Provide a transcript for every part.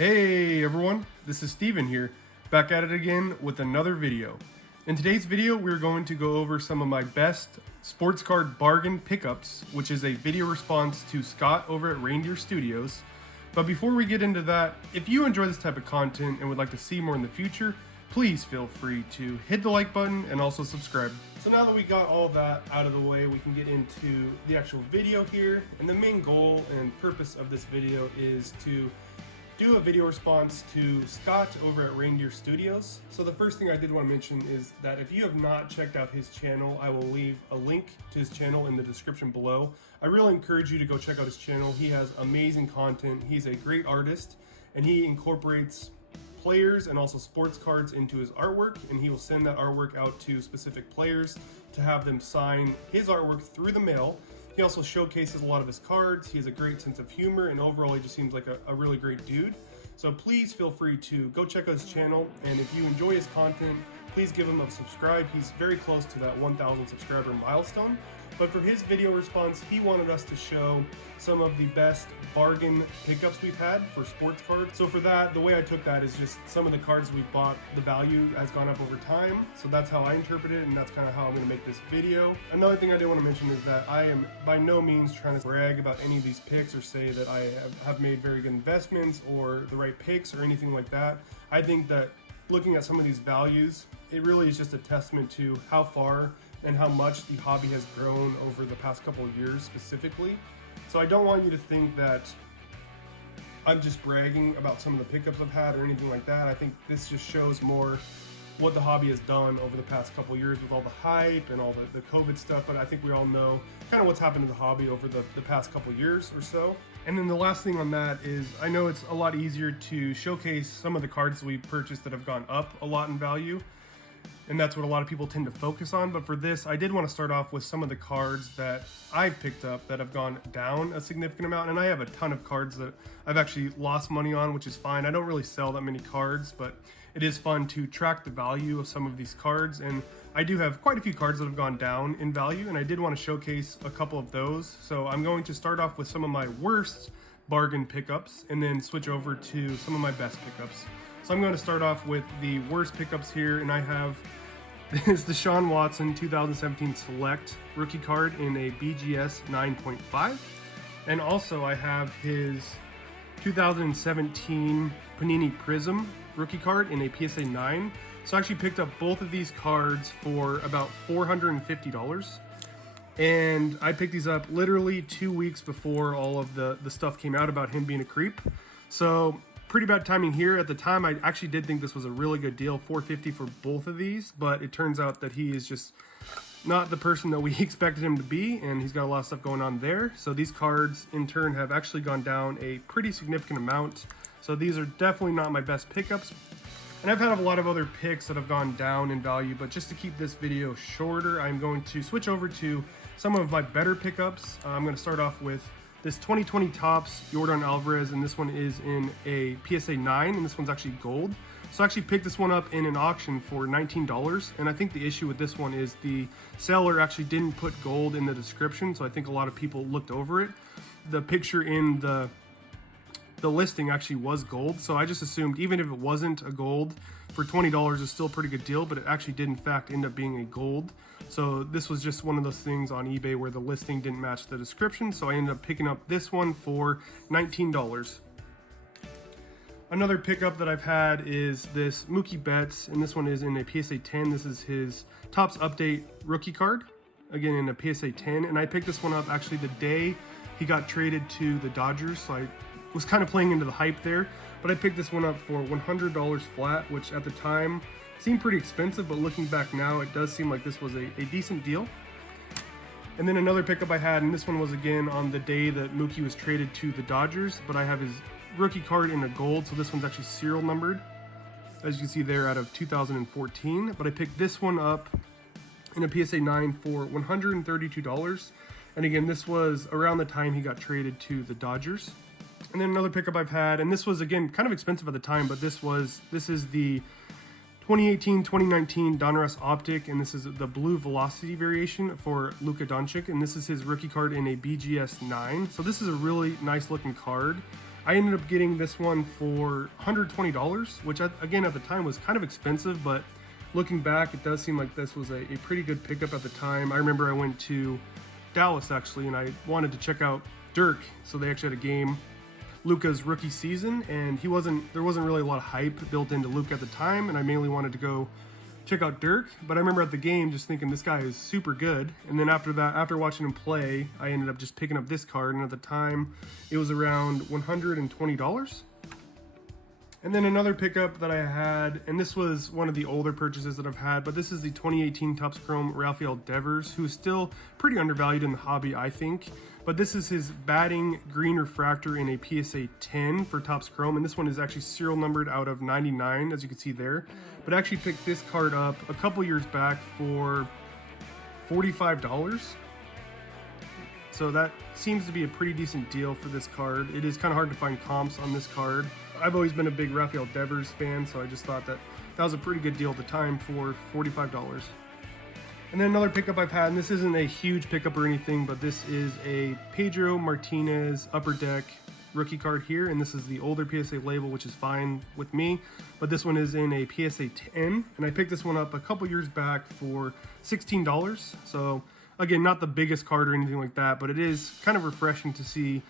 Hey everyone, this is Steven here, back at it again with another video. In today's video, we're going to go over some of my best sports card bargain pickups, which is a video response to Scott over at Reindeer Studios. But before we get into that, if you enjoy this type of content and would like to see more in the future, please feel free to hit the like button and also subscribe. So now that we got all that out of the way, we can get into the actual video here. And the main goal and purpose of this video is to do a video response to Scott over at Reindeer Studios. So the first thing I did want to mention is that if you have not checked out his channel, I will leave a link to his channel in the description below. I really encourage you to go check out his channel. He has amazing content. He's a great artist and he incorporates players and also sports cards into his artwork, and he will send that artwork out to specific players to have them sign his artwork through the mail. He also showcases a lot of his cards. He has a great sense of humor, and overall he just seems like a really great dude. So please feel free to go check out his channel, and if you enjoy his content, please give him a subscribe. He's very close to that 1,000 subscriber milestone. But for his video response, he wanted us to show some of the best bargain pickups we've had for sports cards. So for that, the way I took that is just some of the cards we've bought, the value has gone up over time. So that's how I interpret it, and that's kind of how I'm going to make this video. Another thing I did want to mention is that I am by no means trying to brag about any of these picks or say that I have made very good investments or the right picks or anything like that. I think that looking at some of these values, it really is just a testament to how far and how much the hobby has grown over the past couple of years specifically. So I don't want you to think that I'm just bragging about some of the pickups I've had or anything like that. I think this just shows more what the hobby has done over the past couple of years with all the hype and all the COVID stuff, but I think we all know kind of what's happened to the hobby over the past couple of years or so. And then the last thing on that is, I know it's a lot easier to showcase some of the cards we've purchased that have gone up a lot in value, and that's what a lot of people tend to focus on. But for this, I did want to start off with some of the cards that I've picked up that have gone down a significant amount. And I have a ton of cards that I've actually lost money on, which is fine. I don't really sell that many cards, but it is fun to track the value of some of these cards. And I do have quite a few cards that have gone down in value, and I did want to showcase a couple of those. So I'm going to start off with some of my worst bargain pickups and then switch over to some of my best pickups. So I'm going to start off with the worst pickups here, and I have this Deshaun Watson 2017 Select rookie card in a BGS 9.5, and also I have his 2017 Panini Prizm rookie card in a PSA 9. So I actually picked up both of these cards for about $450, and I picked these up literally 2 weeks before all of the stuff came out about him being a creep. So pretty bad timing here. At the time, I actually did think this was a really good deal, $450 for both of these, but it turns out that he is just not the person that we expected him to be, and he's got a lot of stuff going on there. So these cards in turn have actually gone down a pretty significant amount. So these are definitely not my best pickups. And I've had a lot of other picks that have gone down in value, but just to keep this video shorter, I'm going to switch over to some of my better pickups. I'm going to start off with this 2020 Topps Yordan Alvarez, and this one is in a PSA 9, and this one's actually gold. So I actually picked this one up in an auction for $19, and I think the issue with this one is the seller actually didn't put gold in the description, so I think a lot of people looked over it. The picture in the listing actually was gold, so I just assumed even if it wasn't a gold, for $20 is still a pretty good deal, but it actually did in fact end up being a gold. So this was just one of those things on eBay where the listing didn't match the description, so I ended up picking up this one for $19. Another pickup that I've had is this Mookie Betts, and this one is in a PSA 10. This is his Topps Update rookie card, again in a PSA 10, and I picked this one up actually the day he got traded to the Dodgers, so I was kind of playing into the hype there, but I picked this one up for $100 flat, which at the time seemed pretty expensive, but looking back now, it does seem like this was a decent deal. And then another pickup I had, and this one was again on the day that Mookie was traded to the Dodgers, but I have his rookie card in a gold, so this one's actually serial numbered, as you can see there, out of 2014, but I picked this one up in a PSA 9 for $132, and again, this was around the time he got traded to the Dodgers. And then another pickup I've had, and this was again kind of expensive at the time, but this is the 2018-2019 Donruss Optic, and this is the blue velocity variation for Luka Doncic, and this is his rookie card in a BGS 9. So this is a really nice looking card. I ended up getting this one for $120, which again at the time was kind of expensive, but looking back, it does seem like this was a pretty good pickup at the time. I remember I went to Dallas actually, and I wanted to check out Dirk, so they actually had a game, Luka's rookie season, and there wasn't really a lot of hype built into Luka at the time, and I mainly wanted to go check out Dirk. But I remember at the game just thinking this guy is super good, and then after that, after watching him play, I ended up just picking up this card, and at the time it was around $120. And then another pickup that I had, and this was one of the older purchases that I've had, but this is the 2018 Topps Chrome Rafael Devers, who's still pretty undervalued in the hobby, I think. But this is his batting green refractor in a PSA 10 for Topps Chrome, and this one is actually serial numbered out of 99, as you can see there. But I actually picked this card up a couple years back for $45. So that seems to be a pretty decent deal for this card. It is kind of hard to find comps on this card. I've always been a big Rafael Devers fan, so I just thought that was a pretty good deal at the time for $45. And then another pickup I've had, and this isn't a huge pickup or anything, but this is a Pedro Martinez Upper Deck rookie card here, and this is the older PSA label, which is fine with me, but this one is in a PSA 10, and I picked this one up a couple years back for $16. So again, not the biggest card or anything like that, but it is kind of refreshing to see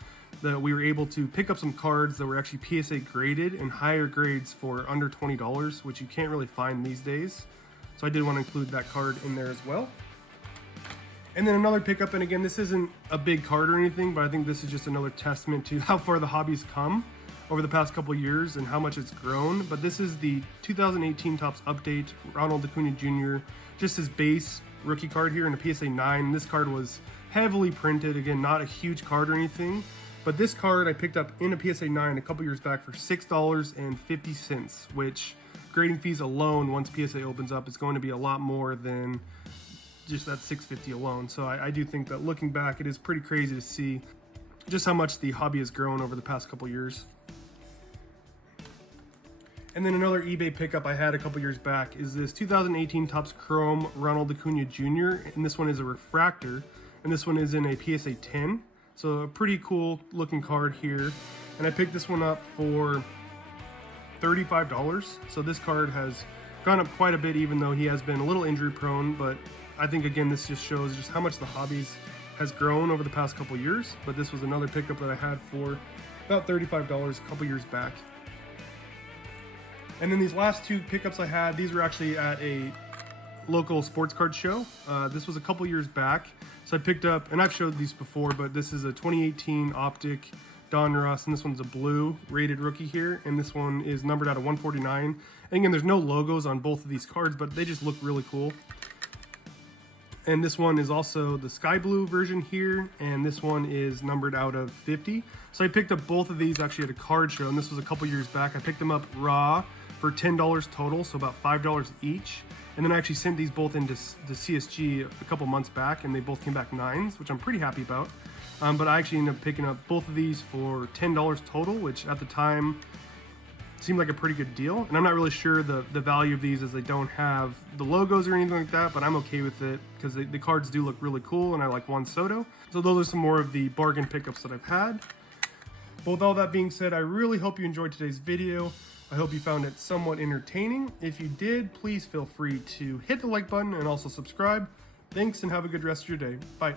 that we were able to pick up some cards that were actually PSA graded and higher grades for under $20, which you can't really find these days. So I did want to include that card in there as well. And then another pickup, and again, this isn't a big card or anything, but I think this is just another testament to how far the hobby's come over the past couple years and how much it's grown. But this is the 2018 Topps Update Ronald Acuna Jr., just his base rookie card here in a PSA 9. This card was heavily printed, again, not a huge card or anything. But this card I picked up in a PSA 9 a couple years back for $6.50, which grading fees alone, once PSA opens up, is going to be a lot more than just that $6.50 alone. So I do think that looking back, it is pretty crazy to see just how much the hobby has grown over the past couple years. And then another eBay pickup I had a couple years back is this 2018 Topps Chrome Ronald Acuna Jr., and this one is a refractor, and this one is in a PSA 10. So a pretty cool looking card here. And I picked this one up for $35. So this card has gone up quite a bit, even though he has been a little injury prone. But I think, again, this just shows just how much the hobbies has grown over the past couple years. But this was another pickup that I had for about $35 a couple years back. And then these last two pickups I had, these were actually at a local sports card show. This was a couple years back. So I picked up, and I've showed these before, but this is a 2018 Optic Don Russ, and this one's a blue rated rookie here, and this one is numbered out of 149. And again, there's no logos on both of these cards, but they just look really cool. And this one is also the sky blue version here, and this one is numbered out of 50. So I picked up both of these actually at a card show, and this was a couple years back. I picked them up raw for $10 total, so about $5 each. And then I actually sent these both into the CSG a couple months back, and they both came back 9s, which I'm pretty happy about. But I actually ended up picking up both of these for $10 total, which at the time seemed like a pretty good deal. And I'm not really sure the value of these, as they don't have the logos or anything like that, but I'm okay with it because the cards do look really cool, and I like Juan Soto. So those are some more of the bargain pickups that I've had. But with all that being said, I really hope you enjoyed today's video. I hope you found it somewhat entertaining. If you did, please feel free to hit the like button and also subscribe. Thanks, and have a good rest of your day. Bye.